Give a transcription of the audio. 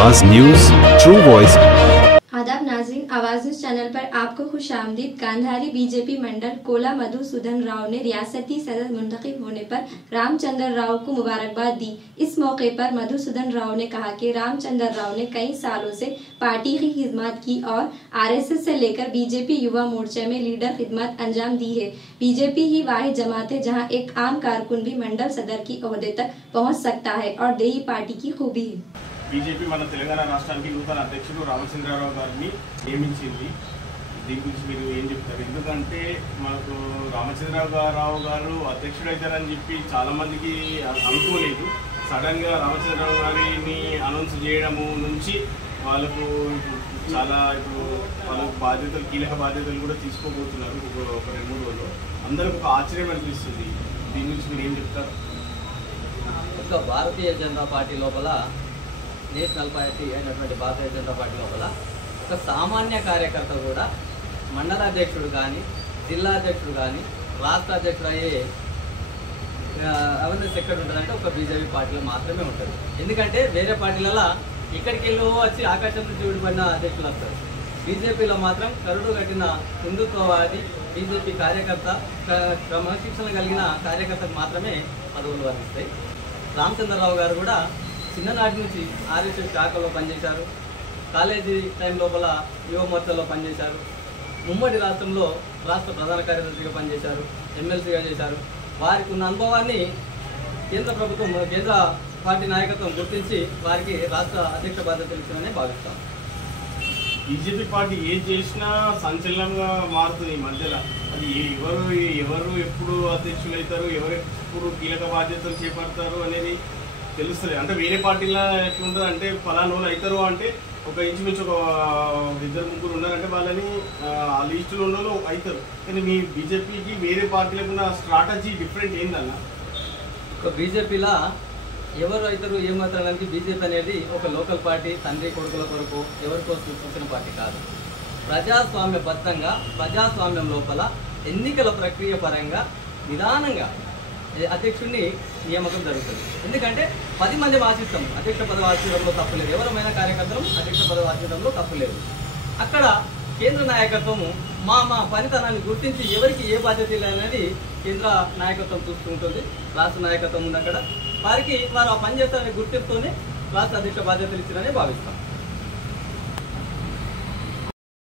आवाज news, true voice. आदाब नाज़रीन, आवाज़ न्यूज़ चैनल पर आपको खुशामदीद। गांधारी बीजेपी मंडल कोला मधुसूदन राव ने रियासती सदर मुंतखब होने पर रामचंद्र राव को मुबारकबाद दी। इस मौके पर मधुसूदन राव ने कहा कि रामचंद्र राव ने कई सालों से पार्टी की खिदमत की और आरएसएस से लेकर बीजेपी युवा मोर्चे में लीडर खिदमत अंजाम दी है। बीजेपी ही वाहिद जमात है जहाँ एक आम कारकुन भी मंडल सदर की ओहदे तक पहुँच सकता है और यही पार्टी की खूबी है। बीजेपी మన తెలంగాణ రాష్ట్రానికి నూతన అధ్యక్షుడు రామచంద్రరావు గారిని నియమించింది। దీని గురించి మీరు ఏం చెప్తారు? ఎందుకంటే మనకు రామచంద్రరావు గారు అధ్యక్షుడు అవుతారని చెప్పి చాలా మందికి అనుకోలేదు। సడన్ గా రామచంద్రరావు గారిని అనౌన్స్ చేయడము నుంచి వాళ్ళకు చాలా ఇప్పుడు వాళ్ళకు బాధ్యతలు కీలక బాధ్యతలు కూడా తీసుకోబోతున్నారు ఒక 2-3 రోజుల్లో। అందరికి ఒక ఆశ్చర్యం అనిపిస్తుంది। దీని గురించి మీరు ఏం చెప్తారు? భారతీయ జనతా పార్టీ లోపల నేషనల్ పార్టీ అయినటువంటి భారతీయ జనతా పార్టీ లోపల ఒక సామాన్య కార్యకర్త కూడా మండల అధ్యక్షుడు కానీ జిల్లా అధ్యక్షుడు కానీ రాష్ట్ర అధ్యక్షుడు అయ్యే అవేర్నెస్ ఎక్కడ ఉంటుందంటే ఒక బీజేపీ పార్టీలో మాత్రమే ఉంటుంది। ఎందుకంటే వేరే పార్టీలలో ఇక్కడికి వెళ్ళి వచ్చి ఆకాశం నుంచి విడిపడిన అధ్యక్షులు వస్తారు। బీజేపీలో మాత్రం కరుడు కట్టిన హిందుత్వవాది బీజేపీ కార్యకర్త క్రమశిక్షణ కలిగిన కార్యకర్తకు మాత్రమే పదవులు వర్తిస్తాయి। రామచంద్రరావు గారు కూడా చిన్ననాటి నుంచి ఆర్ఎస్ఎస్ శాఖలో పనిచేశారు। కాలేజీ టైం లోపల యువ మోర్చాలో పనిచేశారు। ఉమ్మడి రాష్ట్రంలో రాష్ట్ర ప్రధాన కార్యదర్శిగా పనిచేశారు, ఎమ్మెల్సీగా చేశారు। వారికి ఉన్న అనుభవాన్ని కేంద్ర ప్రభుత్వం కేంద్ర పార్టీ నాయకత్వం గుర్తించి వారికి రాష్ట్ర అధ్యక్ష బాధ్యతలు ఇచ్చిందని భావిస్తాం। బీజేపీ పార్టీ ఏది చేసినా సంచలనంగా మారుతుంది ఈ మధ్యలో। అది ఎవరు ఎప్పుడు అధ్యక్షులు అవుతారు, ఎవరు ఎప్పుడు కీలక బాధ్యతలు చేపడతారు అనేది తెలుస్తుంది। అంటే వేరే పార్టీలో ఎట్లుంటుంది అంటే ఫలానా వాళ్ళు అవుతారు అంటే ఒక ఇంచుమించు ఒక 2-3 ఉన్నారంటే వాళ్ళని ఆ లిస్టులో ఉన్న వాళ్ళు అవుతారు। కానీ మీ బీజేపీకి వేరే పార్టీలకు ఉన్న స్ట్రాటజీ డిఫరెంట్ ఏందన్న? ఒక బీజేపీలో ఎవరు అవుతారు ఏమవుతారనేది బీజేపీ అనేది ఒక లోకల్ పార్టీ తండ్రి కొడుకుల కొరకు ఎవరికో సూచించిన పార్టీ కాదు। ప్రజాస్వామ్యబద్ధంగా ప్రజాస్వామ్యం లోపల ఎన్నికల ప్రక్రియ పరంగా నిదానంగా అధ్యక్షుడిని నియామకం జరుగుతుంది। ఎందుకంటే 10 మంది ఆశిస్తాం అధ్యక్ష పదవి ఆశించడంలో తప్పులేదు, ఎవరమైనా కార్యకర్తలు అధ్యక్ష పదవి ఆశించడంలో తప్పులేదు। అక్కడ కేంద్ర నాయకత్వము మా పనితనాన్ని గుర్తించి ఎవరికి ఏ బాధ్యత అనేది కేంద్ర నాయకత్వం చూసుకుంటుంది, రాష్ట్ర నాయకత్వం ఉంది అక్కడ, వారికి వారు ఆ పని చేస్తారని గుర్తింపుతోనే రాష్ట్ర అధ్యక్ష బాధ్యతలు ఇచ్చారని భావిస్తాం।